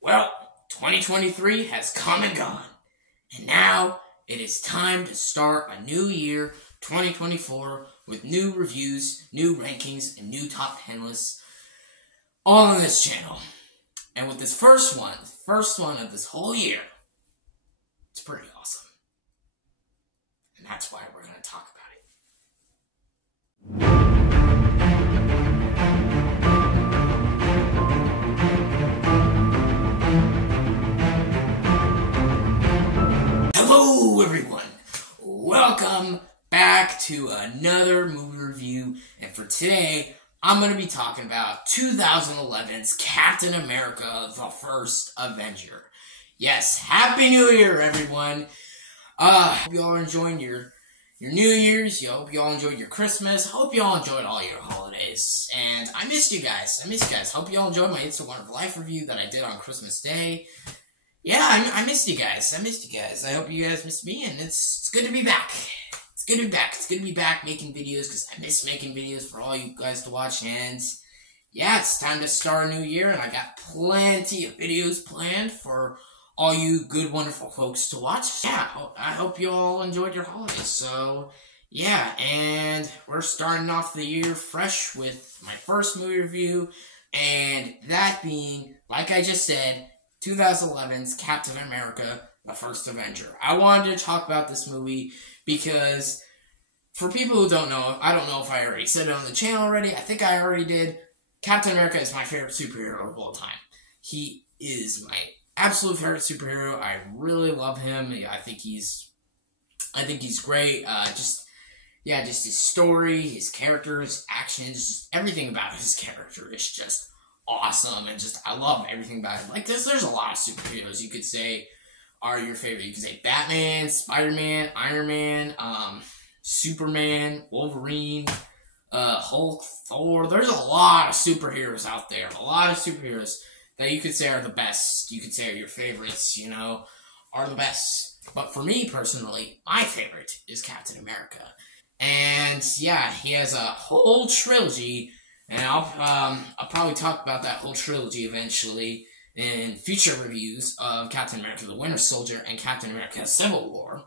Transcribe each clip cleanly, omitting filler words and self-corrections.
Well, 2023 has come and gone, and now it is time to start a new year, 2024, with new reviews, new rankings, and new top 10 lists, all on this channel. And with this first one of this whole year, it's pretty awesome. And that's why we're going to talk about it. Hello everyone! Welcome back to another movie review, and for today, I'm going to be talking about 2011's Captain America, the First Avenger. Yes, Happy New Year, everyone! Hope you all are enjoying your New Year's. Hope you all enjoyed your Christmas. Hope you all enjoyed all your holidays. And I missed you guys. Hope you all enjoyed my It's a Wonderful Life review that I did on Christmas Day. Yeah, I missed you guys. I hope you guys missed me, and it's good to be back. It's good to be back making videos, because I miss making videos for all you guys to watch. And yeah, it's time to start a new year, and I got plenty of videos planned for all you good, wonderful folks to watch. Yeah, I hope you all enjoyed your holidays. So yeah, and we're starting off the year fresh with my first movie review, and that being, like I just said, 2011's Captain America, the First Avenger. I wanted to talk about this movie because, for people who don't know, I don't know if I already said it on the channel already. I think I already did. Captain America is my favorite superhero of all time. He is my absolute favorite superhero. I really love him. I think he's great. Just his story, his character, his actions, just everything about his character is just awesome, and just I love everything about him. Like there's a lot of superheroes you could say are your favorite. You could say Batman, Spider-Man, Iron Man, Superman, Wolverine, Hulk, Thor. There's a lot of superheroes out there. A lot of superheroes that you could say are the best. You could say are your favorites, are the best. But for me personally, my favorite is Captain America. And yeah, he has a whole trilogy. And I'll probably talk about that whole trilogy eventually in future reviews of Captain America the Winter Soldier and Captain America Civil War.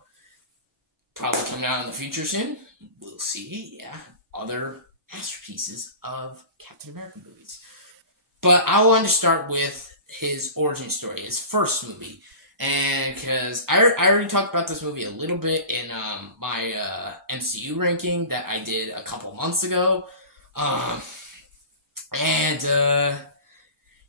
Probably coming out in the future soon. We'll see, yeah. Other masterpieces of Captain America movies. But I wanted to start with his origin story, his first movie. And because I already talked about this movie a little bit in my MCU ranking that I did a couple months ago.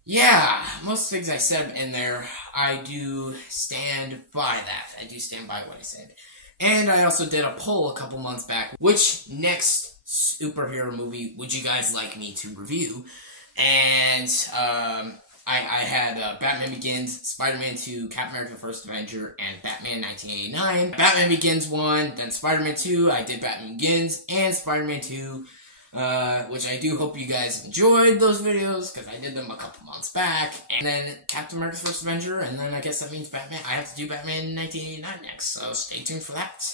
Yeah, most things I said in there, I do stand by that. I do stand by what I said. And I also did a poll a couple months back. Which next superhero movie would you guys like me to review? And, I had Batman Begins, Spider-Man 2, Captain America: The First Avenger, and Batman 1989. Batman Begins won, then Spider-Man 2, I did Batman Begins, and Spider-Man 2, which I do hope you guys enjoyed those videos, because I did them a couple months back. And then Captain America: The First Avenger, and then I guess that means Batman. I have to do Batman 1989 next, so stay tuned for that.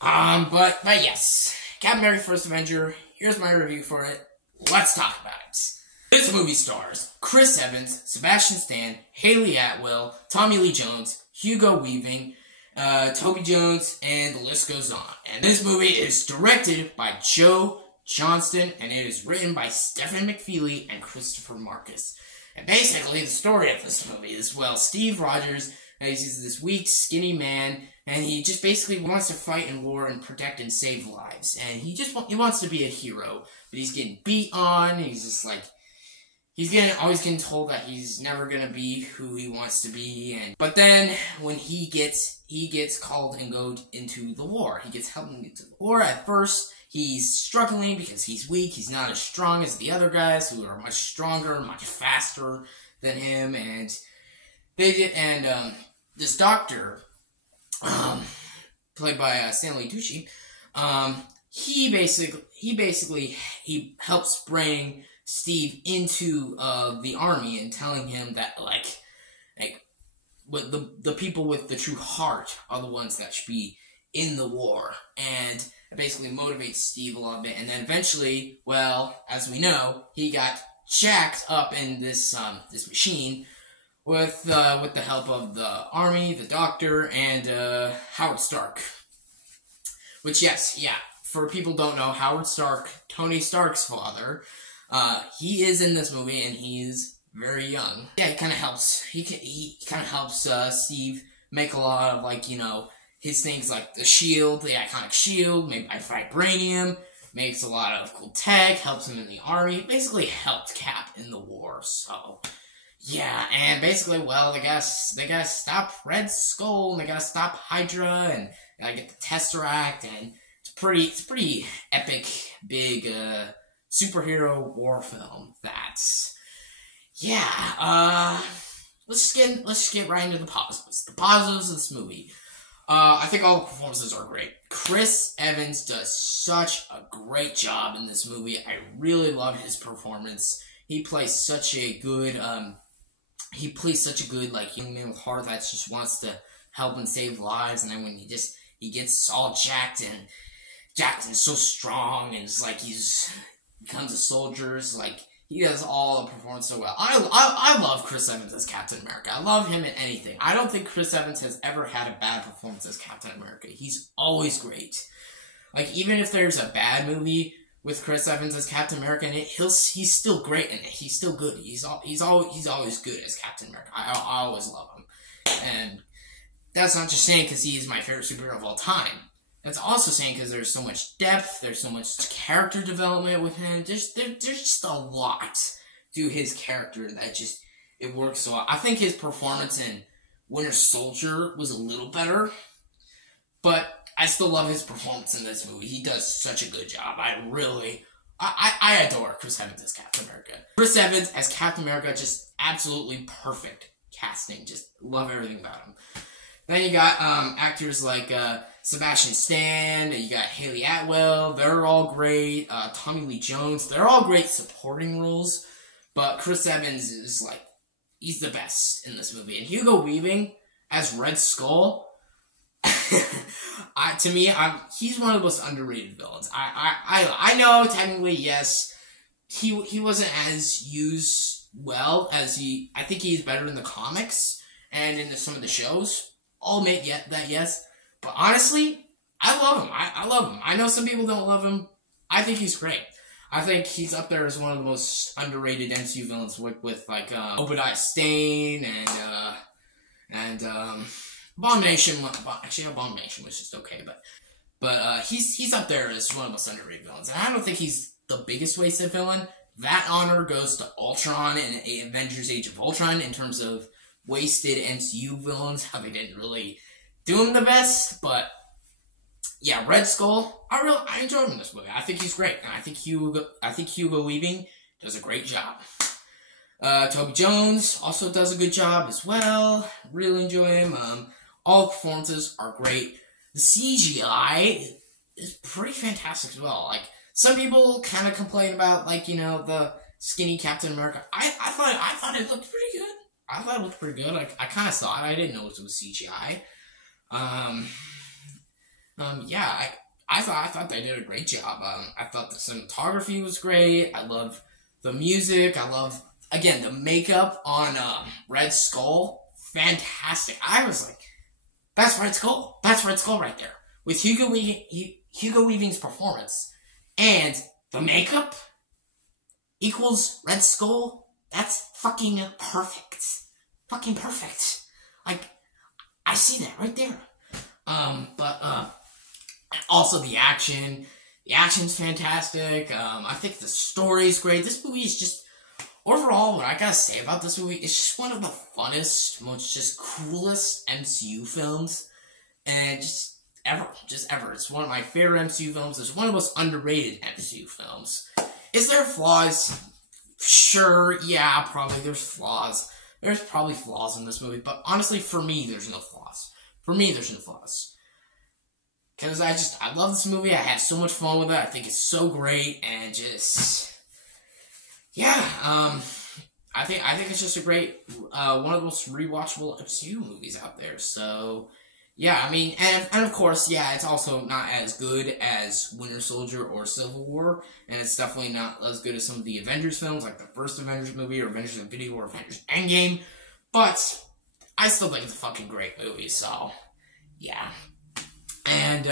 But yes, Captain America: The First Avenger, here's my review for it. Let's talk about it. This movie stars Chris Evans, Sebastian Stan, Haley Atwell, Tommy Lee Jones, Hugo Weaving, Toby Jones, and the list goes on. And this movie is directed by Joe Johnston, and it is written by Stephen McFeely and Christopher Marcus. And basically, the story of this movie is, well, Steve Rogers, he's this weak, skinny man, and he just basically wants to fight in war and protect and save lives. And he wants to be a hero, but he's getting beat on, and he's just like, always getting told that he's never gonna be who he wants to be. But then when he gets called and goes into the war, he gets helped into the war. At first, he's struggling because he's weak. He's not as strong as the other guys who are much stronger, much faster than him. And this doctor, played by Stanley Tucci, he basically helps bring Steve into the army, and telling him that like the people with the true heart are the ones that should be in the war, and it basically motivates Steve a little bit. And then eventually, well, as we know, he got jacked up in this this machine with the help of the army, the Doctor, and Howard Stark. Which, yes, yeah, for people who don't know, Howard Stark, Tony Stark's father, he is in this movie, and he's very young. Yeah, he kind of helps. He kind of helps Steve make a lot of, like, you know, his things like the shield, the iconic shield, made by vibranium. Makes a lot of cool tech, helps him in the army, basically helped Cap in the war, so, yeah, and basically, well, they gotta stop Red Skull, and they gotta stop Hydra, and gotta get the Tesseract, and it's pretty epic, big, superhero war film, let's get right into the positives. The positives of this movie. I think all the performances are great. Chris Evans does such a great job in this movie. I really love his performance. He plays such a good, like, young man with heart that just wants to help and save lives. And then when he gets all jacked and so strong, and it's like becomes a soldier. It's like, he does all the performance so well. I love Chris Evans as Captain America. I love him in anything. I don't think Chris Evans has ever had a bad performance as Captain America. He's always great. Like, even if there's a bad movie with Chris Evans as Captain America in it, he's still great in it. He's still good. He's always good as Captain America. I always love him. And that's not just saying because he's my favorite superhero of all time. That's also saying because there's so much depth, there's so much character development with him. There's just a lot to his character that it works so well. I think his performance in Winter Soldier was a little better, but I still love his performance in this movie. He does such a good job. I adore Chris Evans as Captain America. Chris Evans as Captain America, just absolutely perfect casting. Just love everything about him. Then you got actors like Sebastian Stan, you got Haley Atwell, they're all great. Tommy Lee Jones, they're all great supporting roles. But Chris Evans is like, he's the best in this movie. And Hugo Weaving as Red Skull, to me, he's one of the most underrated villains. I know technically, yes, he wasn't as used well as I think he's better in the comics and in some of the shows. I'll admit that, yes. But honestly, I love him. I love him. I know some people don't love him. I think he's great. I think he's up there as one of the most underrated MCU villains with like, Obadiah Stane and Abomination. Actually, Abomination was just okay, but he's up there as one of the most underrated villains. And I don't think he's the biggest wasted villain. That honor goes to Ultron and Avengers Age of Ultron in terms of wasted MCU villains, how they didn't really do him the best, but yeah, Red Skull, I enjoyed him in this movie. I think he's great, and I think Hugo Weaving does a great job. Toby Jones also does a good job as well. Really enjoy him. All performances are great. The CGI is pretty fantastic as well. Like, some people kind of complain about, like, you know, the skinny Captain America. I thought it looked pretty good. I thought it looked pretty good. I kind of saw it. I didn't know it was CGI. Yeah, I thought they did a great job. I thought the cinematography was great. I love the music. I love, again, the makeup on Red Skull. Fantastic. I was like, that's Red Skull. That's Red Skull right there. With Hugo Weaving's performance and the makeup equals Red Skull. That's fucking perfect. Fucking perfect. Like, I see that right there. Also the action. The action's fantastic. I think the story's great. This movie is just, overall, what I gotta say about this movie, it's just one of the funnest, most just coolest MCU films. And just ever. It's one of my favorite MCU films. It's one of the most underrated MCU films. Is there flaws? Sure, yeah, probably there's flaws. There's probably flaws in this movie, but honestly, for me, there's no flaws. Because I love this movie. I had so much fun with it. I think it's so great, and just, yeah, I think it's just a great, one of the most rewatchable MCU movies out there. So, yeah, I mean, and of course, yeah, it's also not as good as Winter Soldier or Civil War, and it's definitely not as good as some of the Avengers films, like the first Avengers movie, or Avengers Infinity War, or Avengers Endgame, But I still think it's a fucking great movie, so yeah. And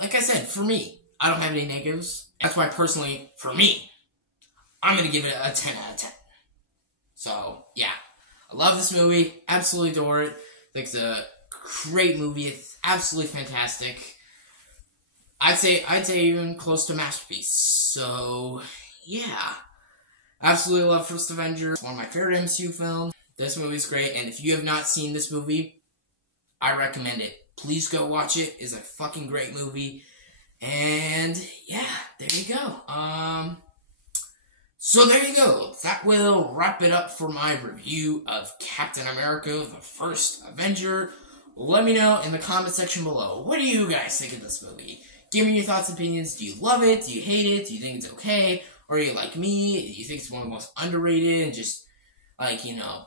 like I said, for me, I don't have any negatives. That's why personally, for me, I'm gonna give it a 10 out of 10. So yeah, I love this movie, absolutely adore it. Like, it's a great movie. It's absolutely fantastic. I'd say even close to masterpiece. So yeah, absolutely love First Avenger. It's one of my favorite MCU films. This movie's great, and if you have not seen this movie, I recommend it. Please go watch it. It's a fucking great movie. And yeah, there you go. So there you go. That will wrap it up for my review of Captain America, the First Avenger. Let me know in the comment section below. What do you guys think of this movie? Give me your thoughts and opinions. Do you love it? Do you hate it? Do you think it's okay? Or are you like me? Do you think it's one of the most underrated and just, like, you know,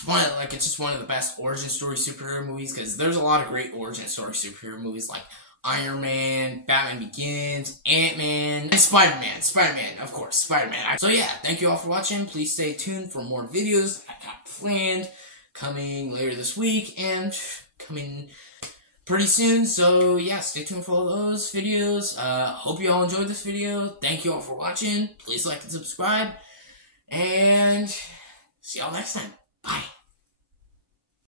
it's just one of the best origin story superhero movies? Because there's a lot of great origin story superhero movies like Iron Man, Batman Begins, Ant-Man, and Spider-Man. Spider-Man, of course, Spider-Man. So yeah, thank you all for watching. Please stay tuned for more videos I got planned, coming later this week, and coming pretty soon. So yeah, stay tuned for all those videos. Hope you all enjoyed this video. Thank you all for watching. Please like and subscribe, and see y'all next time. Bye.